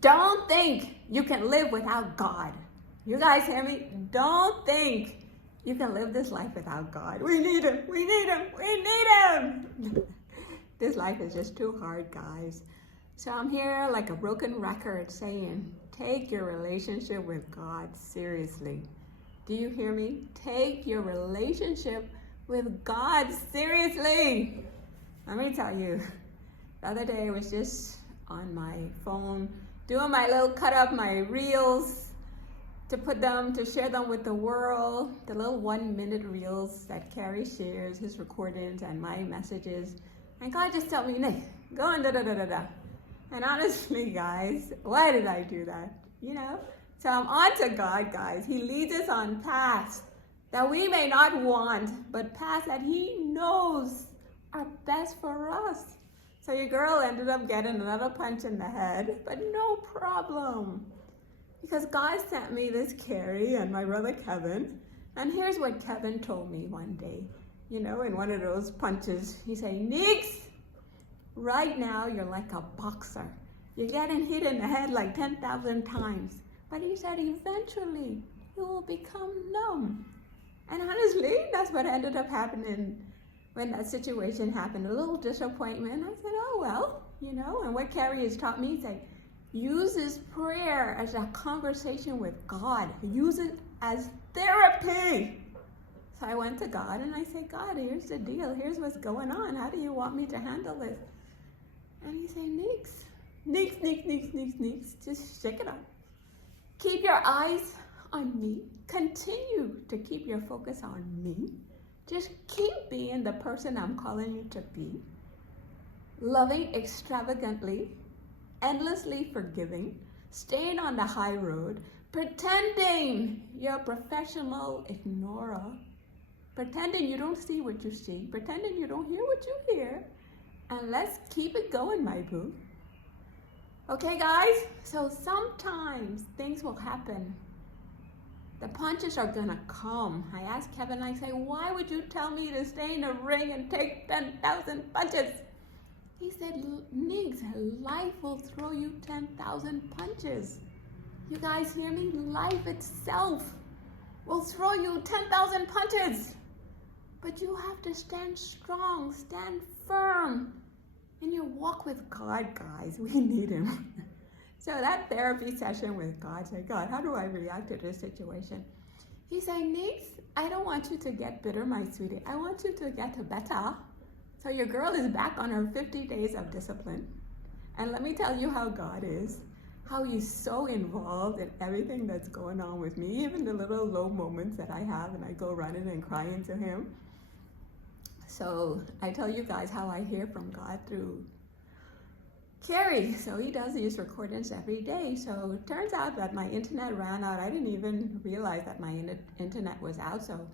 Don't think you can live without God. You guys hear me? Don't think you can live this life without God. We need Him. We need Him. We need Him. This life is just too hard, guys. So I'm here like a broken record saying, take your relationship with God seriously. Do you hear me? Take your relationship with God seriously. Let me tell you, the other day I was just on my phone doing my little cut up, my reels to share them with the world, the little 1-minute reels that Carrie shares, his recordings and my messages. And God just told me, Nick, go on da-da-da-da-da. And honestly, guys, why did I do that? So I'm on to God, guys. He leads us on paths that we may not want, but paths that He knows are best for us. So your girl ended up getting another punch in the head, but no problem. Because God sent me this Carrie and my brother Kevin. And here's what Kevin told me one day. In one of those punches, he said, Nix, right now you're like a boxer. You're getting hit in the head like 10,000 times. But he said, eventually you will become numb. And honestly, that's what ended up happening when that situation happened. A little disappointment. I said, oh, well, and what Carrie has taught me is that use this prayer as a conversation with God. Use it as therapy. So I went to God and I said, God, here's the deal. Here's what's going on. How do you want me to handle this? And he said, Nix, just shake it up. Keep your eyes on me. Continue to keep your focus on me. Just keep being the person I'm calling you to be. Loving extravagantly, endlessly forgiving, staying on the high road, pretending you're a professional ignorer, pretending you don't see what you see, pretending you don't hear what you hear, and let's keep it going, my boo. Okay, guys? So sometimes things will happen. The punches are gonna come. I asked Kevin, I say, why would you tell me to stay in the ring and take 10,000 punches? He said, Nix, life will throw you 10,000 punches. You guys hear me? Life itself will throw you 10,000 punches. But you have to stand strong, stand firm in your walk with God, guys. We need Him. So that therapy session with God, said, God, how do I react to this situation? He said, Nix, I don't want you to get bitter, my sweetie. I want you to get better. So your girl is back on her 50 days of discipline. And let me tell you how God is, how He's so involved in everything that's going on with me, even the little low moments that I have and I go running and crying to Him. So I tell you guys how I hear from God through Carrie. So he does these recordings every day. So it turns out that my internet ran out. I didn't even realize that my internet was out. So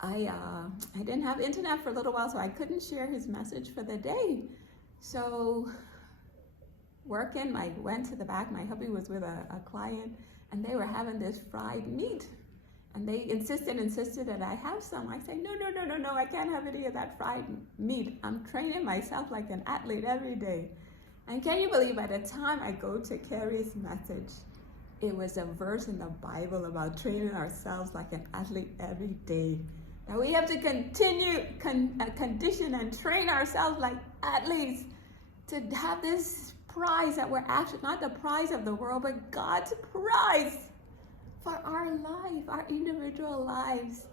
I didn't have internet for a little while, so I couldn't share his message for the day. So working, I went to the back. My hubby was with a client, and they were having this fried meat. And they insisted that I have some. I say, no, I can't have any of that fried meat. I'm training myself like an athlete every day. And can you believe by the time I go to Carrie's message, it was a verse in the Bible about training ourselves like an athlete every day. That we have to continue, condition and train ourselves like athletes to have this prize that we're actually, not the prize of the world, but God's prize for our life, our individual lives.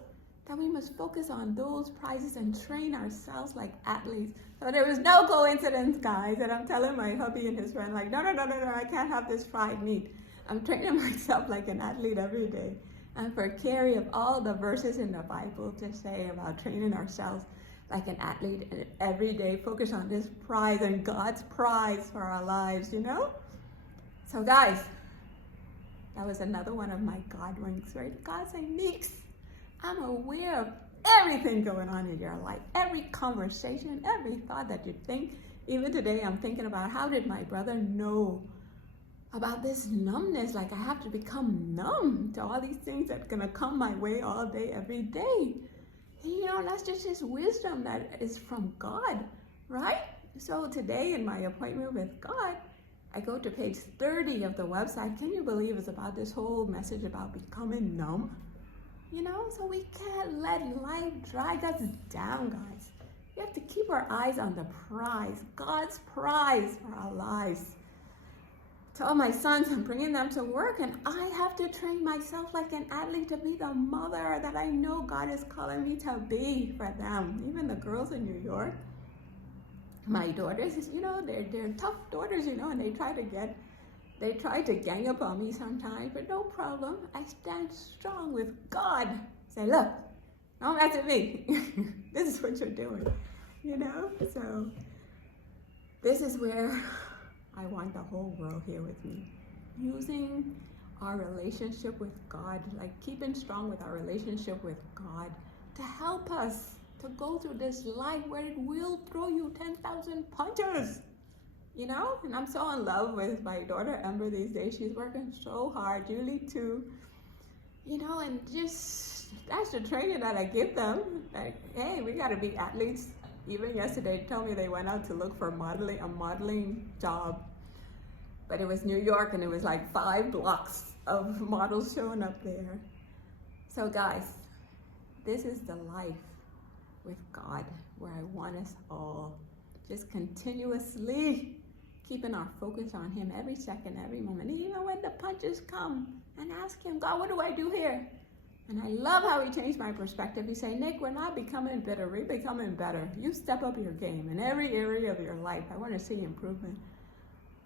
That we must focus on those prizes and train ourselves like athletes. So there was no coincidence, guys, that I'm telling my hubby and his friend, like, no, I can't have this fried meat. I'm training myself like an athlete every day. And for Carrie, of all the verses in the Bible to say about training ourselves like an athlete and every day, focus on this prize and God's prize for our lives, So guys, that was another one of my God winks, right? God saying, Nix, I'm aware of everything going on in your life, every conversation, every thought that you think. Even today, I'm thinking about how did my brother know about this numbness? Like I have to become numb to all these things that's gonna come my way all day, every day. And that's just His wisdom that is from God, right? So today in my appointment with God, I go to page 30 of the website. Can you believe it's about this whole message about becoming numb? You know, so we can't let life drag us down, guys. We have to keep our eyes on the prize, God's prize for our lives. To all my sons, I'm bringing them to work, and I have to train myself like an athlete to be the mother that I know God is calling me to be for them. Even the girls in New York, my daughters, you know, they're tough daughters, you know, and they try to gang up on me sometimes, but no problem. I stand strong with God. Say, look, don't mess with me. This is what you're doing, you know? So this is where I want the whole world here with me. Using our relationship with God, like keeping strong with our relationship with God to help us to go through this life where it will throw you 10,000 punches, you know? And I'm so in love with my daughter Ember these days. She's working so hard, Julie too, you know, and just, that's the training that I give them. Like, hey, we gotta be athletes. Even yesterday, they told me they went out to look for a modeling job. But it was New York, and it was like 5 blocks of models showing up there. So guys, this is the life with God, where I want us all just continuously keeping our focus on Him every second, every moment, even when the punches come, and ask Him, God, what do I do here? And I love how He changed my perspective. He said, Nick, we're not becoming bitter, we're becoming better. You step up your game in every area of your life. I want to see improvement.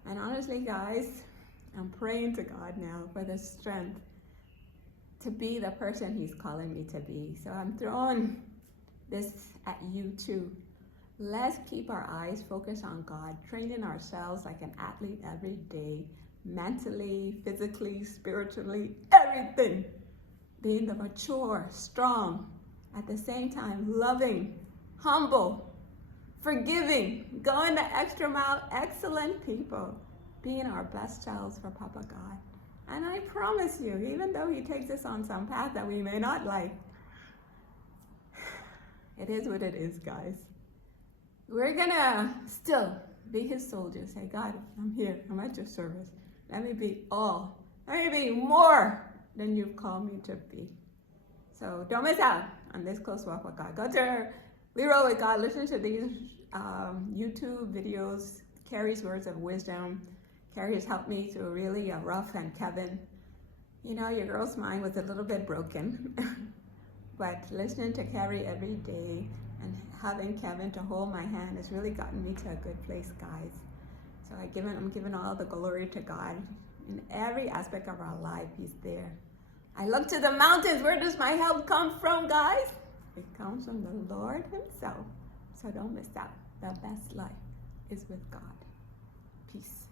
And honestly, guys, I'm praying to God now for the strength to be the person He's calling me to be. So I'm throwing this at you too. Let's keep our eyes focused on God, training ourselves like an athlete every day, mentally, physically, spiritually, everything. Being the mature, strong, at the same time loving, humble, forgiving, going the extra mile, excellent people, being our best selves for Papa God. And I promise you, even though He takes us on some path that we may not like, it is what it is, guys. We're gonna still be His soldiers. Say, God, I'm here, I'm at your service. Let me be all, let me be more than you've called me to be. So don't miss out on this close walk with God. Go to We Roll With God. Listen to these YouTube videos, Carrie's words of wisdom. Carrie has helped me through really a rough, and Kevin. You know, your girl's mind was a little bit broken. But listening to Carrie every day and having Kevin to hold my hand has really gotten me to a good place, guys. So I'm giving all the glory to God. In every aspect of our life, He's there. I look to the mountains. Where does my help come from, guys? It comes from the Lord Himself. So don't miss out. The best life is with God. Peace.